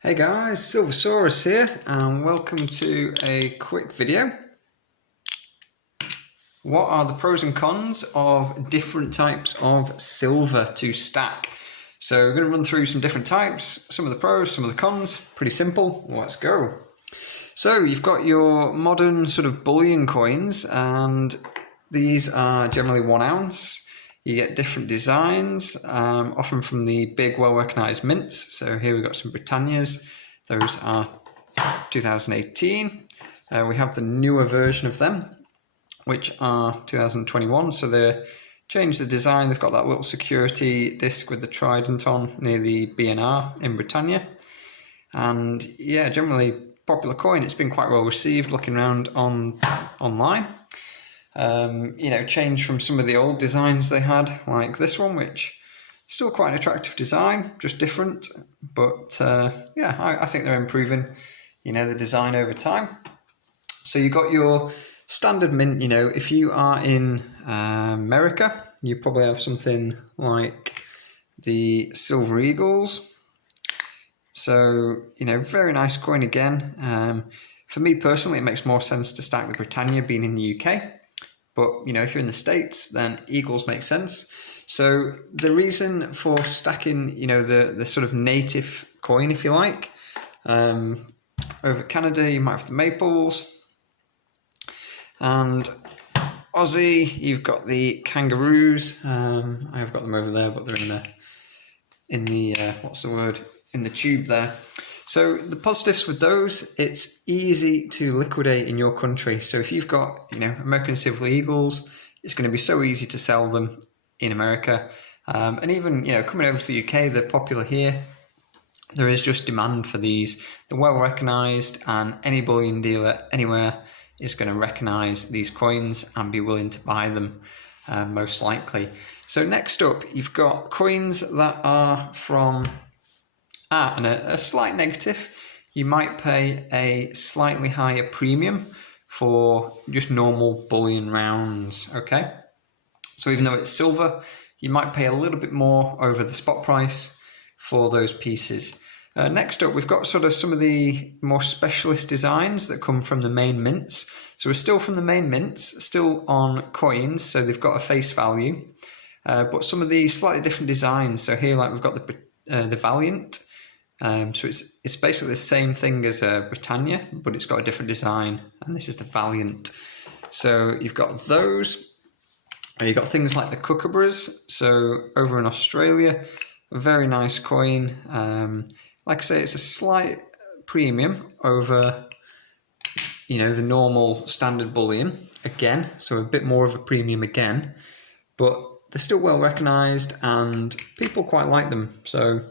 Hey guys, Silversaurus here, and welcome to a quick video. What are the pros and cons of different types of silver to stack? So we're going to run through some different types, some of the pros, some of the cons. Pretty simple, let's go. So you've got your modern sort of bullion coins, and these are generally 1 ounce. You get different designs, often from the big, well-recognised mints. So here we've got some Britannias. Those are 2018. We have the newer version of them, which are 2021. So they changed the design. They've got that little security disc with the trident on near the B&R in Britannia. And yeah, generally popular coin. It's been quite well received looking around online. Changed from some of the old designs they had, like this one, which is still quite an attractive design, just different. But I think they're improving, the design over time. So you got your standard mint. If you are in America, you probably have something like the Silver Eagles. So very nice coin again. For me personally, it makes more sense to stack the Britannia being in the UK. But, if you're in the States, then Eagles make sense. So the reason for stacking, the sort of native coin, if you like, over Canada, you might have the Maples. And Aussie, you've got the Kangaroos. I have got them over there, but they're in the tube there. So the positives with those, it's easy to liquidate in your country. So if you've got, American Silver Eagles, it's going to be so easy to sell them in America. And even, coming over to the UK, they're popular here. There is just demand for these. They're well recognised, and any bullion dealer anywhere is going to recognise these coins and be willing to buy them, most likely. So next up, you've got coins that are from... and a slight negative, you might pay a slightly higher premium for just normal bullion rounds, okay? So even though it's silver, you might pay a little bit more over the spot price for those pieces. Next up, we've got sort of some of the more specialist designs that come from the main mints. So we're still from the main mints, still on coins, so they've got a face value. But some of the slightly different designs, so here like we've got the Valiant. So it's basically the same thing as a Britannia, but it's got a different design, and this is the Valiant. So you've got those. You've got things like the Kookaburras. So over in Australia, a very nice coin. Like I say, it's a slight premium over, the normal standard bullion again. So a bit more of a premium again, but they're still well recognised, and people quite like them. So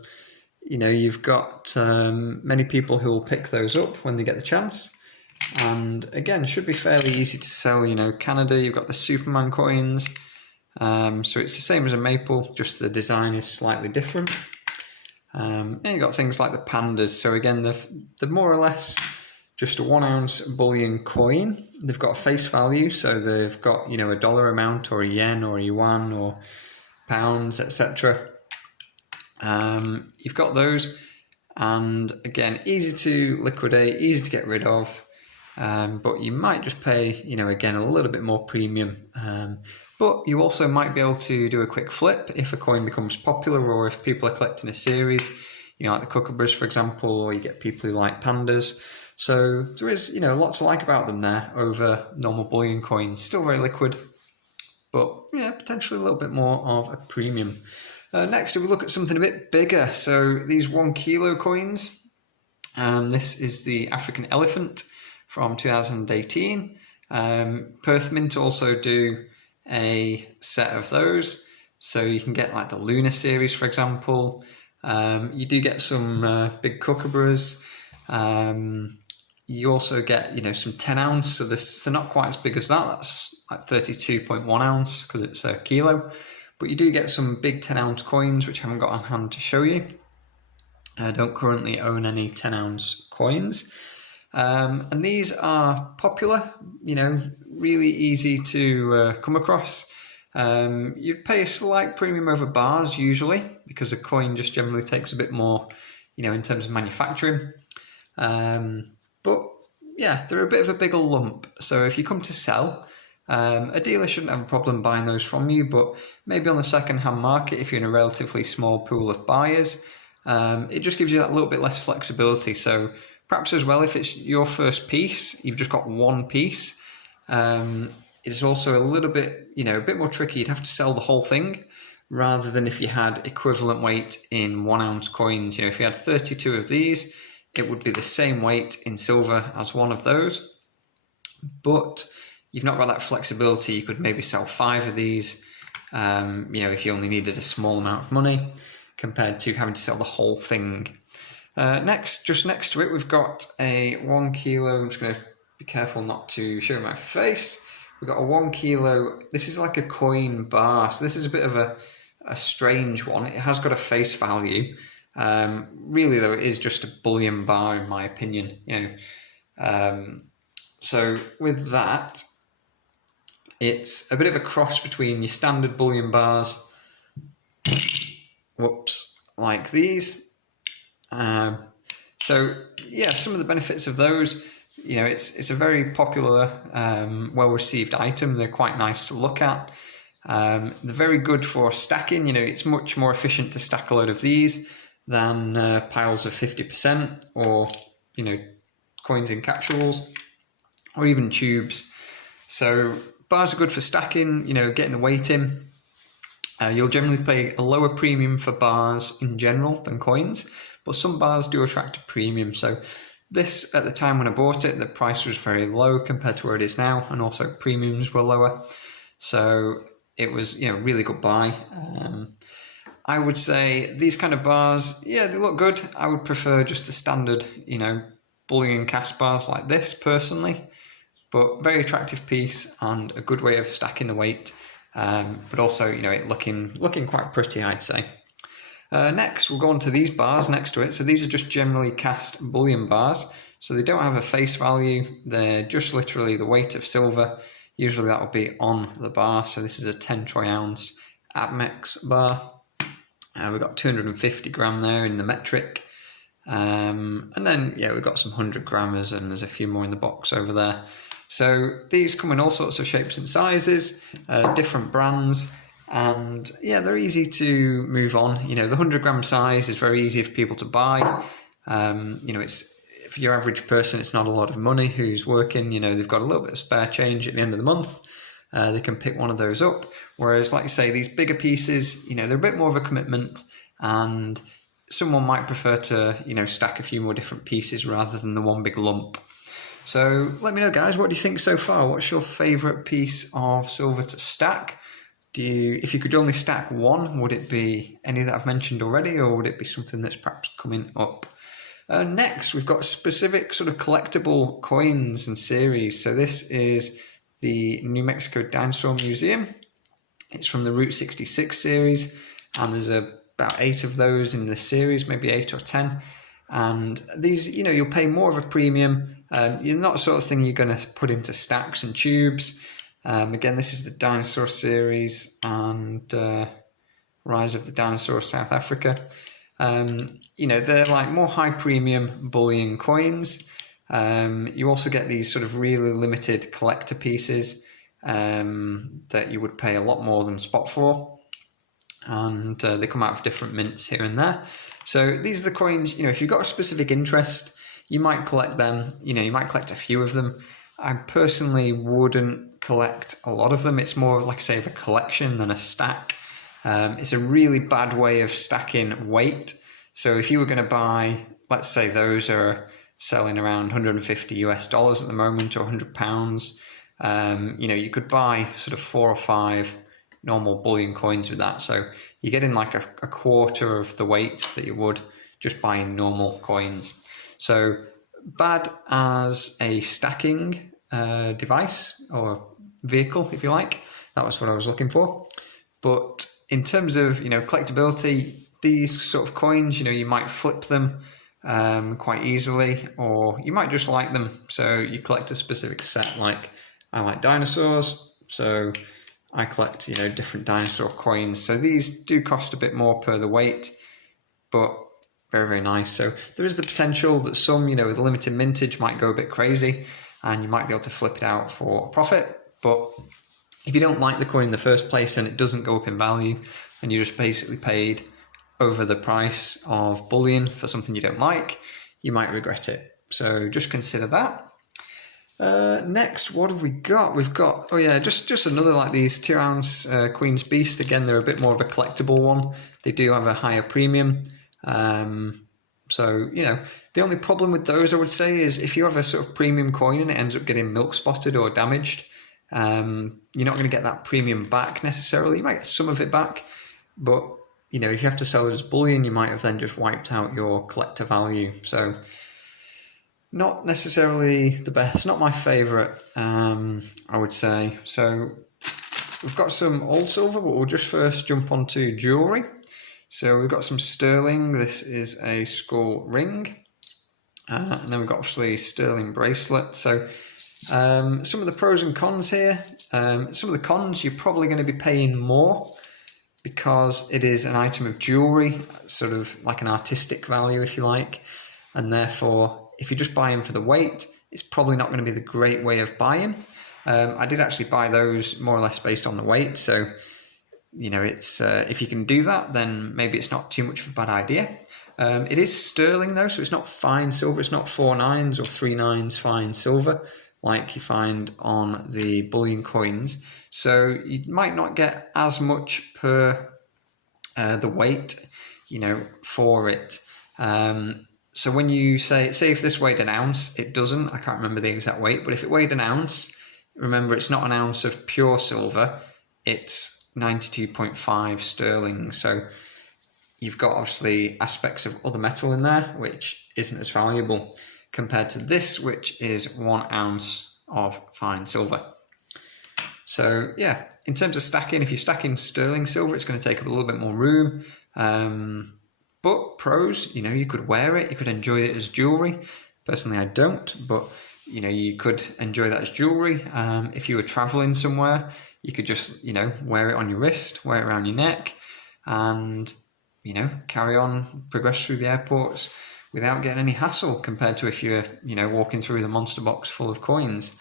you've got many people who will pick those up when they get the chance. And again, should be fairly easy to sell. Canada, you've got the Superman coins. So it's the same as a maple, just the design is slightly different. And you've got things like the pandas. So again, they're more or less just a 1 ounce bullion coin. They've got a face value, so they've got, a dollar amount or a yen or a yuan or pounds, etc. You've got those, and again, easy to liquidate, easy to get rid of, but you might just pay, again, a little bit more premium. But you also might be able to do a quick flip if a coin becomes popular, or if people are collecting a series, like the Kookaburras, for example, or you get people who like pandas. So there is, lots to like about them there over normal bullion coins. Still very liquid, but yeah, potentially a little bit more of a premium. Next, we look at something a bit bigger. So these 1 kilo coins. This is the African Elephant from 2018. Perth Mint also do a set of those. So you can get like the Lunar series, for example. You do get some big Kookaburras. You also get, some 10 ounce. So they're not quite as big as that. That's like 32.1 ounce because it's a kilo. But you do get some big 10 ounce coins, which I haven't got on hand to show you. I don't currently own any 10 ounce coins. And these are popular, really easy to come across. You pay a slight premium over bars usually, because a coin just generally takes a bit more, you know, in terms of manufacturing. But yeah, they're a bit of a bigger lump. So if you come to sell, a dealer shouldn't have a problem buying those from you, but maybe on the second-hand market, if you're in a relatively small pool of buyers, it just gives you that little bit less flexibility. So perhaps as well, if it's your first piece, you've just got one piece, it's also a little bit, you know, a bit more tricky. You'd have to sell the whole thing rather than if you had equivalent weight in 1 ounce coins. You know, if you had 32 of these, it would be the same weight in silver as one of those, but you've not got that flexibility. You could maybe sell 5 of these, you know, if you only needed a small amount of money compared to having to sell the whole thing. Just next to it, we've got a 1 kilo. I'm just going to be careful not to show my face. We've got a 1 kilo. This is like a coin bar. So this is a bit of a strange one. It has got a face value. Really, though, it is just a bullion bar, in my opinion. You know, so with that, it's a bit of a cross between your standard bullion bars, like these. So yeah, some of the benefits of those, you know, it's a very popular, well-received item. They're quite nice to look at. They're very good for stacking. You know, it's much more efficient to stack a load of these than piles of 50% or, you know, coins in capsules or even tubes. So bars are good for stacking, you know, getting the weight in. You'll generally pay a lower premium for bars in general than coins, but some bars do attract a premium. So this, at the time when I bought it, the price was very low compared to where it is now, and also premiums were lower. So it was, you know, really good buy. I would say these kind of bars, yeah, they look good. I would prefer just the standard, you know, bullion cast bars like this personally, but very attractive piece and a good way of stacking the weight. But also, you know, it looking quite pretty, I'd say. Next, we'll go on to these bars next to it. So these are just generally cast bullion bars. So they don't have a face value. They're just literally the weight of silver. Usually that will be on the bar. So this is a 10 troy ounce Apmex bar. We've got 250 gram there in the metric. And then, yeah, we've got some 100 grammers and there's a few more in the box over there. So these come in all sorts of shapes and sizes, different brands, and yeah, they're easy to move on. You know, the 100 gram size is very easy for people to buy. You know, it's, for your average person, it's not a lot of money who's working. You know, they've got a little bit of spare change at the end of the month. They can pick one of those up. Whereas, like you say, these bigger pieces, you know, they're a bit more of a commitment, and someone might prefer to, you know, stack a few more different pieces rather than the one big lump. So let me know, guys, what do you think so far? What's your favourite piece of silver to stack? If you could only stack one, would it be any that I've mentioned already, or would it be something that's perhaps coming up? Next, we've got specific sort of collectible coins and series. So this is the New Mexico Dinosaur Museum. It's from the Route 66 series, and there's about 8 of those in this series, maybe 8 or 10. And these, you know, you'll pay more of a premium. You're not the sort of thing you're going to put into stacks and tubes. Again, this is the Dinosaur series and Rise of the Dinosaur South Africa. You know, they're like more high premium bullion coins. You also get these sort of really limited collector pieces that you would pay a lot more than spot for. And they come out of different mints here and there. So these are the coins, you know, if you've got a specific interest, you might collect them. You know, you might collect a few of them. I personally wouldn't collect a lot of them. It's more, like I say, of a collection than a stack. It's a really bad way of stacking weight. So if you were going to buy, let's say those are selling around $150 US at the moment, or £100, you know, you could buy sort of 4 or 5 normal bullion coins with that. So you're getting like a quarter of the weight that you would just buying normal coins. So bad as a stacking device or vehicle, if you like. That was what I was looking for. But in terms of, you know, collectability, these sort of coins, you know, you might flip them quite easily, or you might just like them. So you collect a specific set. Like I like dinosaurs, so I collect, you know, different dinosaur coins. So these do cost a bit more per the weight, but very, very nice. So there is the potential that some, you know, with limited mintage might go a bit crazy and you might be able to flip it out for a profit. But if you don't like the coin in the first place and it doesn't go up in value and you just basically paid over the price of bullion for something you don't like, you might regret it. So just consider that. Next, what have we got? We've got, oh yeah, just another like these 2 ounce Queen's Beast. Again, they're a bit more of a collectible one. They do have a higher premium. So, you know, the only problem with those, I would say, is if you have a sort of premium coin and it ends up getting milk spotted or damaged, you're not going to get that premium back necessarily. You might get some of it back, but, you know, if you have to sell it as bullion, you might have then just wiped out your collector value. So, not necessarily the best, not my favourite, I would say. So we've got some old silver, but we'll just first jump onto jewellery. So we've got some sterling. This is a skull ring. And then we've got obviously sterling bracelet. So some of the pros and cons here. Some of the cons, you're probably going to be paying more because it is an item of jewellery, sort of like an artistic value, if you like, and therefore, if you just buy them for the weight, it's probably not going to be the great way of buying. I did actually buy those more or less based on the weight. So, you know, it's if you can do that, then maybe it's not too much of a bad idea. It is sterling though, so it's not fine silver. It's not 4 nines or 3 nines fine silver like you find on the bullion coins. So you might not get as much per the weight, you know, for it. So when you say if this weighed an ounce, it doesn't. I can't remember the exact weight, but if it weighed an ounce, remember it's not an ounce of pure silver, it's 92.5 sterling. So you've got obviously aspects of other metal in there, which isn't as valuable compared to this, which is 1 ounce of fine silver. So yeah, in terms of stacking, if you're stacking sterling silver, it's going to take up a little bit more room. But pros, you know, you could wear it, you could enjoy it as jewellery. Personally, I don't, but, you know, you could enjoy that as jewellery. If you were travelling somewhere, you could just, you know, wear it on your wrist, wear it around your neck, and, you know, carry on, progress through the airports without getting any hassle compared to if you're, you know, walking through the monster box full of coins.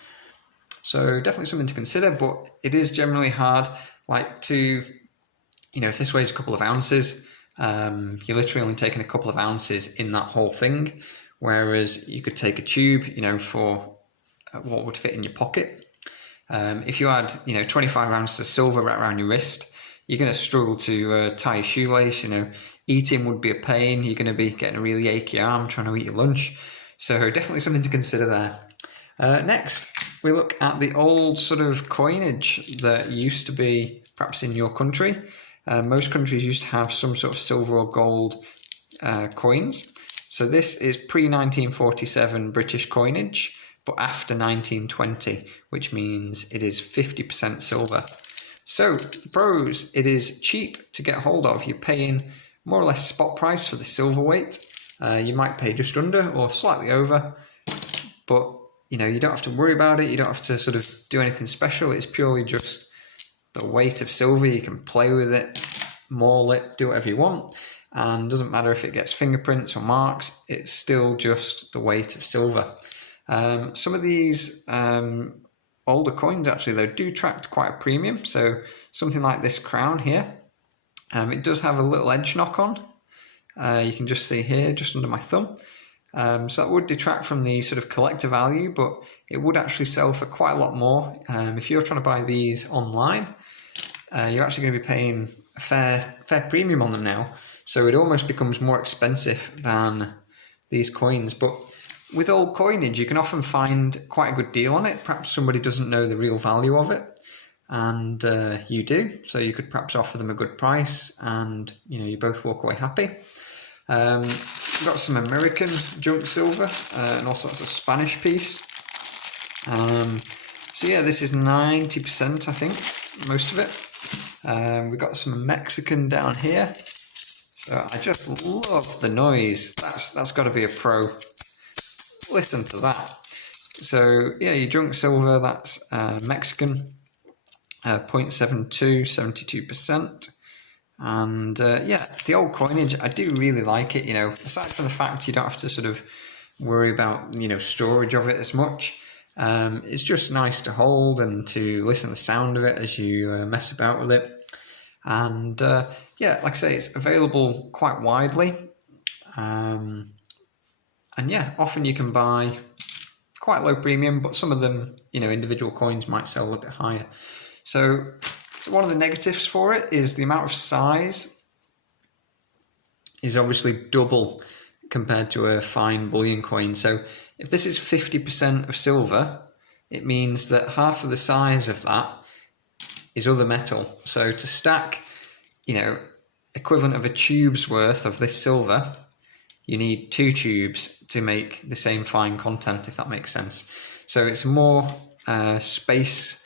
So definitely something to consider, but it is generally hard, like to, you know, if this weighs a couple of ounces, you're literally only taking a couple of ounces in that whole thing, whereas you could take a tube, you know, for what would fit in your pocket. If you had, you know, 25 ounces of silver right around your wrist, you're going to struggle to tie your shoelace. You know, eating would be a pain. You're going to be getting a really achy arm trying to eat your lunch. So definitely something to consider there. Next, we look at the old sort of coinage that used to be perhaps in your country. Most countries used to have some sort of silver or gold coins. So this is pre-1947 British coinage, but after 1920, which means it is 50% silver. So the pros, it is cheap to get hold of. You're paying more or less spot price for the silver weight. You might pay just under or slightly over, but you know, you don't have to worry about it. You don't have to sort of do anything special. It's purely just the weight of silver. You can play with it, maul it, do whatever you want, and doesn't matter if it gets fingerprints or marks, it's still just the weight of silver. Some of these older coins actually though do attract quite a premium. So something like this crown here, it does have a little edge knock on. You can just see here just under my thumb. So that would detract from the sort of collector value, but it would actually sell for quite a lot more. If you're trying to buy these online, you're actually going to be paying a fair premium on them now. So it almost becomes more expensive than these coins. But with old coinage, you can often find quite a good deal on it. Perhaps somebody doesn't know the real value of it, and you do. So you could perhaps offer them a good price, and you know, you both walk away happy. We've got some American junk silver and all sorts of Spanish piece. So yeah, this is 90%, I think, most of it. We've got some Mexican down here. So I just love the noise. That's got to be a pro. Listen to that. So yeah, your junk silver, that's Mexican, 0.72, 72%. And yeah, the old coinage, I do really like it, you know, aside from the fact you don't have to sort of worry about, you know, storage of it as much. It's just nice to hold and to listen to the sound of it as you mess about with it. And yeah, like I say, it's available quite widely. And yeah, often you can buy quite low premium, but some of them, you know, individual coins might sell a little bit higher. So one of the negatives for it is the amount of size is obviously double compared to a fine bullion coin. So if this is 50% of silver, it means that half of the size of that is other metal. So to stack, you know, equivalent of a tube's worth of this silver, you need 2 tubes to make the same fine content, if that makes sense. So it's more space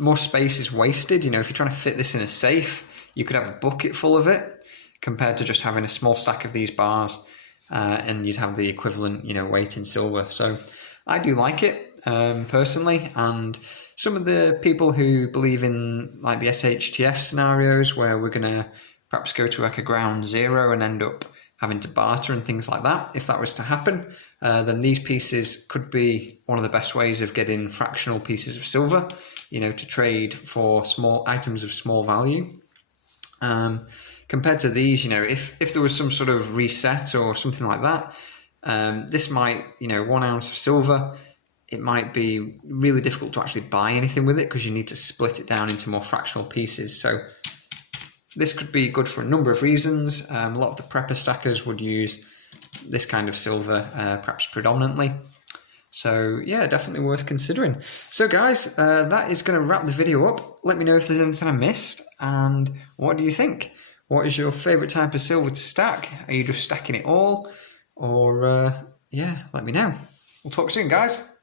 is wasted. You know, if you're trying to fit this in a safe, you could have a bucket full of it compared to just having a small stack of these bars, and you'd have the equivalent, you know, weight in silver. So I do like it personally, and some of the people who believe in like the SHTF scenarios where we're going to perhaps go to like a ground zero and end up having to barter and things like that, if that was to happen, then these pieces could be one of the best ways of getting fractional pieces of silver, you know, to trade for small items of small value. Compared to these, you know, if there was some sort of reset or something like that, this might, you know, 1 ounce of silver, it might be really difficult to actually buy anything with it because you need to split it down into more fractional pieces. So this could be good for a number of reasons. A lot of the prepper stackers would use this kind of silver, perhaps predominantly. So yeah, definitely worth considering. So guys, that is going to wrap the video up. Let me know if there's anything I missed, and what do you think? What is your favourite type of silver to stack? Are you just stacking it all? Or yeah, let me know. We'll talk soon, guys.